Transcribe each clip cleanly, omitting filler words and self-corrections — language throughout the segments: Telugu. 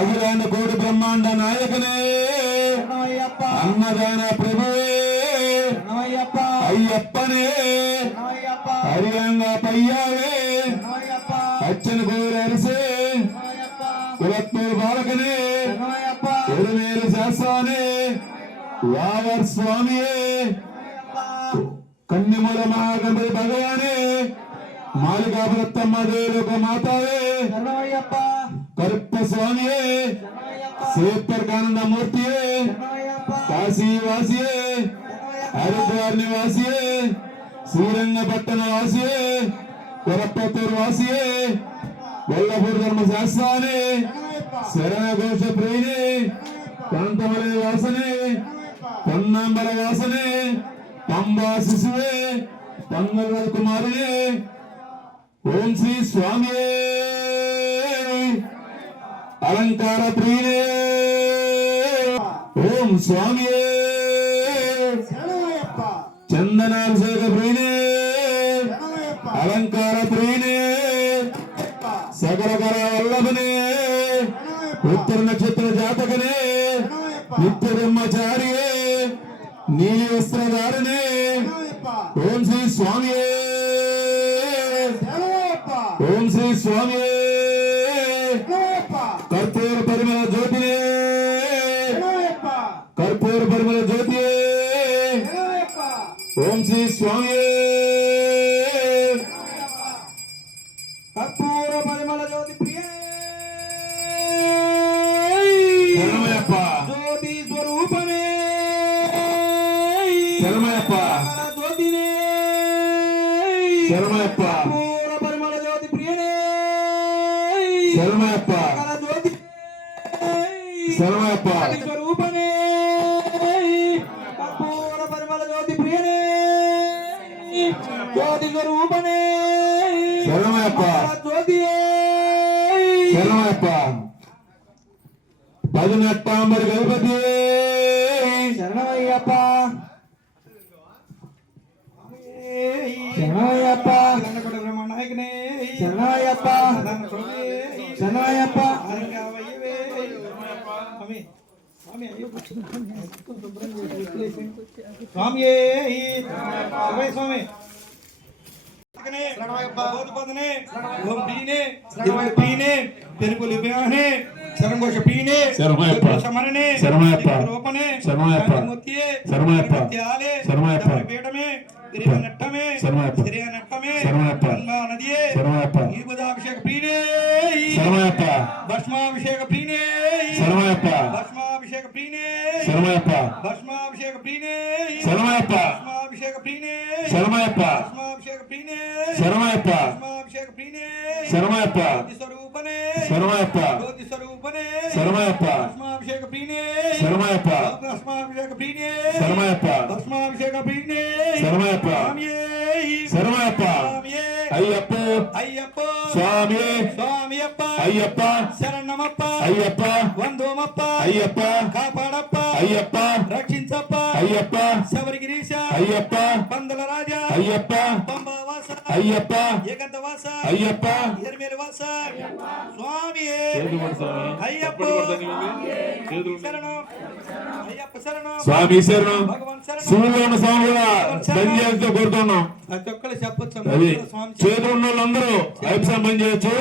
అఖిలాండ కోటి బ్రహ్మాండ నాయకనే శరణమయ్యప్ప అన్నదాన ప్రభువే శరణమయ్యప్ప అయ్యప్పనే శరణమయ్యప్ప హరియంగా పయ్యావే శరణమయ్యప్ప అచ్చను కోరరిసే శరణమయ్యప్ప కులత్తూరు బాలకనే శరణమయ్యప్ప ఎరుమేలు శాస్త్రానే వావర్ స్వామియే కన్నిముల మహాగణపతి భగవానే మాలికాపురత్తమ్మ దేవక మాతావే శరణమయ్యప్ప కరుప్ప స్వామియే శరణమయ్యప్ప సేత్తర్కానంద మూర్తియే శరణమయ్యప్ప కాశీవాసియే హరిద్వార్ నివాసియే శ్రీరంగపట్టణ వాసియే కొరప్పత్తూరు వాసియే వల్లపూర్ ధర్మశాస్త్రానే శరణ ఘోష ప్రియునే కాంతమలే వాసనే పొన్నాంబర వాసనే పంబా శిశువే పంగళ కుమారునే ఓం శ్రీ స్వామియే అలంకార ప్రియునే ఓం స్వామియే శరణమయ్యప్ప చందనాభిషేక ప్రియునే శరణమయ్యప్ప అలంకార ప్రియునే సకలకర వల్లభనే ఉత్తర నక్షత్ర జాతకనే నిత్య బ్రహ్మచారియే నీలి వస్త్రధారణే ఓం శ్రీ స్వామియే ఓం శ్రీ స్వామియే కర్పూర పరిమళ జ్యోతినే కర్పూర పరిమళ జ్యోతియే ఓం శ్రీ స్వామియే కర్పూర పరిమళ జ్యోతి ప్రియ శరణమయ్యప్ప జ్యోతి స్వరూపమే శరణమయ్యప్ప జ్యోతినే శరణమయ్యప్ప కర్పూర పరిమళ జ్యోతి ప్రియనే శరణమయ్యప్ప జ్యోతి శరణమయ్యప్ప జ్యోతి స్వరూపమే కర్పూర పరిమళ జ్యోతి ప్రియనే జ్యోతి స్వరూపనే శరణమయ్యప్ప జ్యోతియే శరణమయ్యప్ప పదినెట్టాంబరి గణపతి శరణమయ్యప్ప శరణమయ్యప్ప బ్రహ్మనాయకనే శరణమయ్యప్ప శరణమయ్యప్ప స్వామి స్వామి పెరుగులు శరణఘోష పీనే శరణమయ్యప్ప సమరణే శరణమయ్యప్ప రూపనే శరణమయ్యప్ప ముత్తియే శరణమయ్యప్ప త్యాలే శరణమయ్యప్ప పీఠమే తిరిగినట్టమే శరణమయ్యప్ప తిరిగినట్టమే శరణమయ్యప్ప నదియే శరణమయ్యప్ప నీబుదాభిషేక ప్రీనే శరణమయ్యప్ప భస్మాభిషేక ప్రీనే శరణమయ్యప్ప భస్మాభిషేక ప్రీనే శరణమయ్యప్ప భస్మాభిషేక ప్రీనే శరణమయ్యప్ప భస్మాభిషేక ప్రీనే శరణమయ్యప్ప భస్మాభిషేక ప్రీనే శరణమయ్యప్ప భస్మాభిషేక ప్రీనే శరణమయ్యప్ప జ్యోతి స్వరూపనే శరణమయ్యప్ప జ్యోతి స్వరూపనే శరణమయ్యప్ప భస్మాభిషేక ప్రీనే శరణమయ్యప్ప భస్మాభిషేక ప్రీనే శరణమయ్యప్ప భస్మాభిషేక ప్రీనే శరణమయ్యప్ప స్వామియే శరణమయ్యప్ప స్వామియే అయ్యప్ప అయ్యప్ప స్వామి స్వామియప్ప అయ్యప్ప శరణమప్ప అయ్యప్ప వందోమప్ప అయ్యప్ప కాపాడప్ప అయ్యప్ప రక్షించప్ప అయ్యప్ప శబరిగిరీశ అయ్యప్ప పందల రాజా అయ్యప్ప పంబావాస అయ్యప్ప ఏకంతవాస అయ్యప్ప ఎర్మేల వాస స్వామియే అయ్యప్ప శరణం అయ్యప్ప శరణం స్వామి శరణం భగవాన్ శరణం శివుడు స్వామి కూడా బంద్ కోరుతున్నాం ప్రతి ఒక్కరు చెప్పొచ్చు అది స్వామి చేతులు ఉన్న వాళ్ళందరూ అయ్యప్ప పని చేయొచ్చు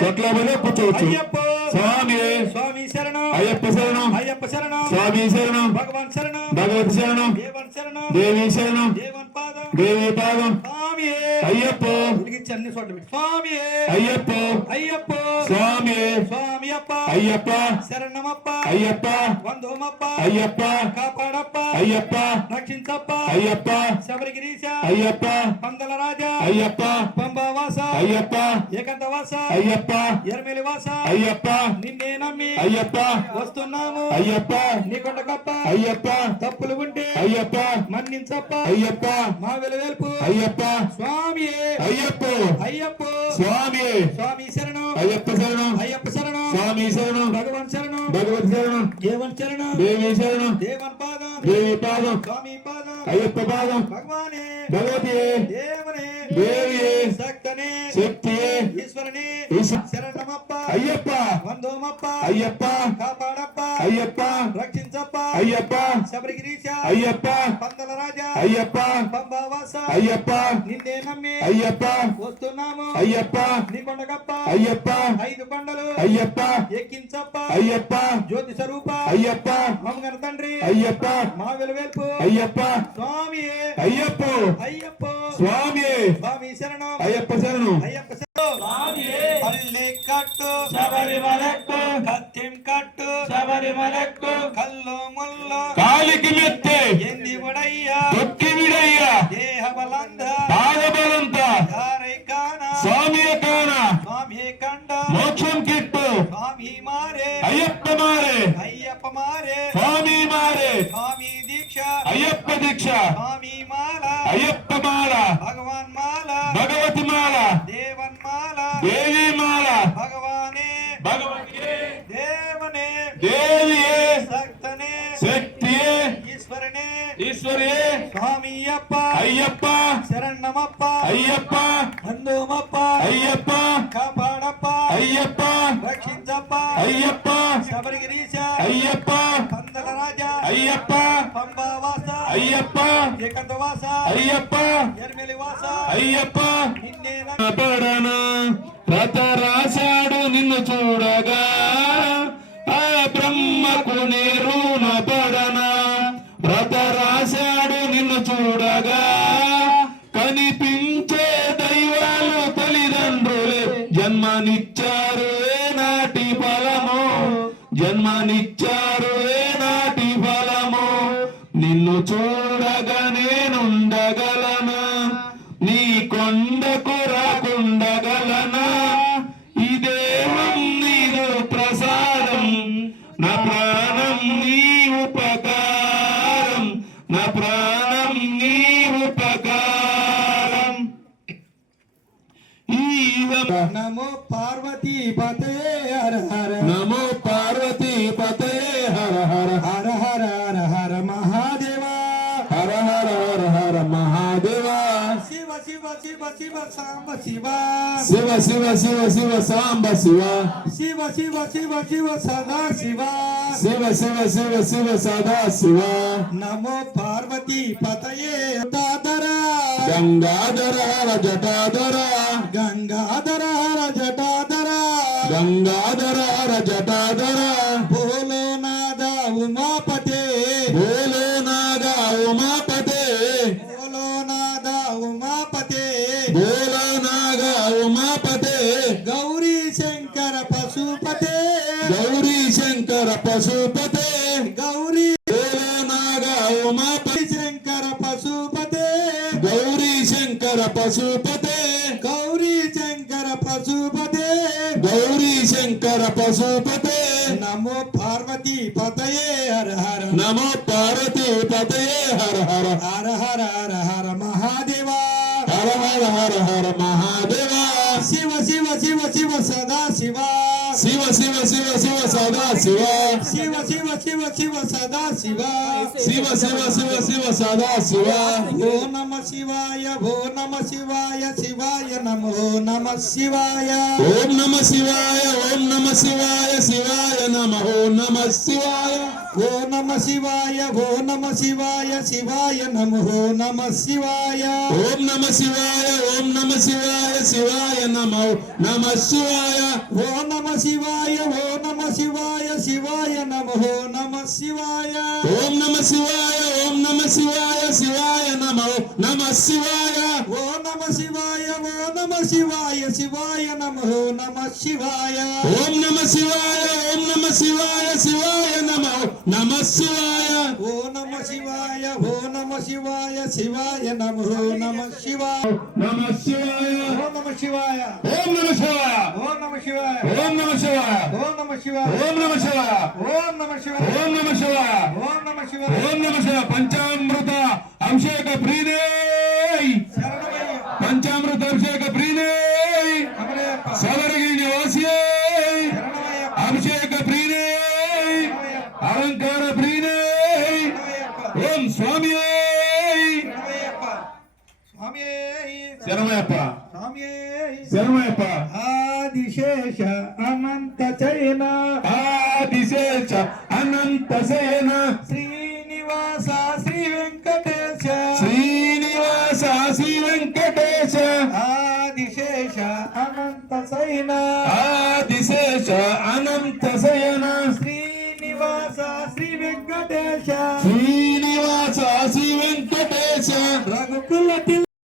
కొట్ల పని కూర్చోవచ్చు అయ్యప్ప స్వామి స్వామి శరణం అయ్యప్ప శరణం అయ్యప్ప శరణం స్వామి శరణం భగవాన్ శరణం భగవతి శరణం దేవన్ శరణం దేవి శరణం దేవన్ పాదం దేవి పాదం స్వామి అయ్యప్ప వెలిగించి అన్ని చోట్ల పెట్టి స్వామి అయ్యప్ప అయ్యప్ప స్వామి స్వామి అప్ప అయ్యప్ప శరణమప్ప అయ్యప్ప వందోమప్ప అయ్యప్ప కాపాడప్ప అయ్యప్ప రక్షించప్ప అయ్యప్ప శబరిగిరీశ అయ్యప్ప పందల రాజా అయ్యప్ప పంబావాస అయ్యప్ప ఏకంతవాస అయ్యప్ప ఎర్మేలి వాస అయ్యప్ప నిన్నే నమ్మి అయ్యప్ప వస్తున్నాము అయ్యప్ప నీకొండ కప్ప అయ్యప్ప తప్పులు ఉంటే అయ్యప్ప మన్నించప్ప అయ్యప్ప మా వెలువెల్పు అయ్యప్ప స్వామి అయ్యప్ప అయ్యప్ప స్వామి స్వామి శరణం అయ్యప్ప శరణం అయ్యప్ప శరణం స్వామి శరణం భగవాన్ శరణం భగవతి శరణం దేవన్ శరణం దేవి శరణం దేవన్ పాదం దేవి పాదం స్వామి పాదం అయ్యప్ప పాదం భగవానే భగవతి దేవనే దేవి శక్తనే శక్తి ఈశ్వరనే ఈశ్వ- శరణమప్ప అయ్యప్ప వందోమప్ప శరణమప్ప అయ్యప్ప కాపాడప్ప అయ్యప్ప రక్షించప్ప అయ్యప్ప శబరిగిరీశ అయ్యప్ప పందల రాజా అయ్యప్ప పంబావాస అయ్యప్ప నిన్నే నమ్మి అయ్యప్ప వస్తున్నాము అయ్యప్ప నీ కొండగప్ప అయ్యప్ప 5 కొండలు అయ్యప్ప ఎక్కించప్ప అయ్యప్ప జ్యోతి స్వరూప అయ్యప్ప మమ్మగన తండ్రి అయ్యప్ప మా వెలువేల్పు అయ్యప్ప స్వామి అయ్యప్ప అయ్యప్ప స్వామి స్వామి శరణం అయ్యప్ప శరణం అయ్యప్ప శరణం పల్లె కట్టు శబరిమలక్కు కత్తిం కట్టు శబరిమలక్కు కల్లు ముల్లు కాలికి మెత్తే ఎంది ఉడయ్యా తొక్కి విడయ్యా దేహ బలంద పాదబలంత యారై కాన స్వామి కాన స్వామి కండ మోక్షం కిట్టు స్వామి మారే అయ్యప్ప మారే అయ్యప్ప మారే స్వామి మారే స్వామి దీక్ష అయ్యప్ప దీక్ష స్వామి మాల అయ్యప్ప మాల భగవాన్ మాల భగవతి మాల దేవన్ మాల దేవి మాల భగవానే భగవతి దేవనే దేవియే సక్తనే శక్తియే ఈశ్వరనే ఈశ్వరియే స్వామి అప్ప అయ్యప్ప శరణమప్ప అయ్యప్ప బంధుమప్ప అయ్యప్ప కాపాడప్ప అయ్యప్ప రక్షించప్ప అయ్యప్ప శబరిగిరీశ అయ్యప్ప పందల రాజా అయ్యప్ప పంబావాస అయ్యప్ప ఏకంతవాస అయ్యప్ప ఎర్మెలివాస అయ్యప్ప నిన్నే పడన రథ రాశాడు నిన్ను చూడగా ఆ బ్రహ్మకు నేరున పడన రథ రాశాడు నిన్ను చూడగా కనిపించే దైవాలు తల్లిదండ్రులే జన్మనిచ్చారు నాటి ఫలము జన్మనిచ్చారు నాటి ఫలము నిన్ను చూడగా నేనుండగలనా నీ కొండకు రాకుండగలనా ఈ దేవం నీదు ప్రసాదం నా ప్రాణం నీ ఉపకారం నా ప్రాణం నీ ఉపకారం నమో పార్వతీ పతే హర హర నమో పార్వతీ పతే హర హర హర హర హర హర మహాదేవా హర హర హర హర మహాదేవా శివ శివ శివ శివ సాంబ శివ శివ శివ శివ శివ సాంబ శివ శివ శివ శివ శివ సదా శివ శివ శివ శివ శివ సదా శివ నమో పార్వతీ పతయే దాదర గంగాధర హర జటాధర గంగాధర హర జటాధర గంగాధర హర జటాధర బోలో నాద ఉమాపతే బోలో నాగా ఉమాపతే బోలో నాద ఉమాపతే బోలో నాగా ఉమాపతే గౌరీ శంకర పశుపతే గౌరీ శంకర పశుపతే గౌరీ బోలో నాగా ఉమాపతి శంకర పశుపతే గౌరీ శంకర పశుపతే గౌరీ శంకర పశుపతే గౌరీ శంకర పశుపతే నమో పార్వతీ పతయే హర హర నమో పార్వతీ పతయే హర హర హర హర హర హర మహాదేవా హర హర హర హర మహాదేవా శివ శివ శివ శివ సదా శివ శివ శివ శివ శివ సదా శివ శివ శివ శివ శివ సదా శివ శివ శివ శివ శివ సదా శివ ఓ నమ శివాయ ఓ నమ శివాయ శివాయ నమో నమ శివాయ ఓం నమ శివాయ ఓం నమ శివాయ శివాయ నమ ఓం నమ శివాయ ఓ నమ శివాయ ఓ నమ శివాయ శివాయ నమో నమ శివాయ ఓం నమ శివాయ ఓం నమ శివాయ శివాయ నమ నమ శివాయ ఓ నమ శివాయ ఓ నమ శివాయ శివాయ నమో నమ శివాయ ఓం నమ శివాయ ఓం నమ శివాయ శివాయ నమ నమ శివాయ ఓ నమ శివాయ ఓ నమ శివాయ శివాయ నమో నమ శివాయ ఓం నమ శివాయ ఓం నమ శివాయ శివాయ నమ నమ శివాయ ఓ నమ శివాయ ఓ నమ శివాయ శివాయ నమో నమ శివాయ నమ శివాయ ఓ నమ శివాయ ఓం నమ శివాయ ఓ నమ శివాయ ఓం నమ శివాయ ఓ నమ శివాయ ఓం నమ శివాయ ఓ నమ శివాయ ఓం నమ శివాయ ఓ నమ శివాయ ఓం నమ శివాయ పంచామృత అభిషేక ప్రీదే శరణమయ్య పంచామృత అభిషేక ప్రీదే అమరయ్యప్ప సవరగిరి నివాసియే శరణమయ్యప్ప అభిషేక ప్రీదే అలంకార ప్రీదే శరణమయ్యప్ప ఓం స్వామి శరణమయ్యప్ప స్వామి శరణమయ్యప్ప స్వామి శరణమయ్యప్ప ఆదిశేష అనంత చైన వెంకటేశ శ్రీనివాస శ్రీ వెంకటేశ ఆదిశేష అనంత సైన ఆదిశేష అనంత శయన శ్రీనివాస శ్రీ వెంకటేశ శ్రీ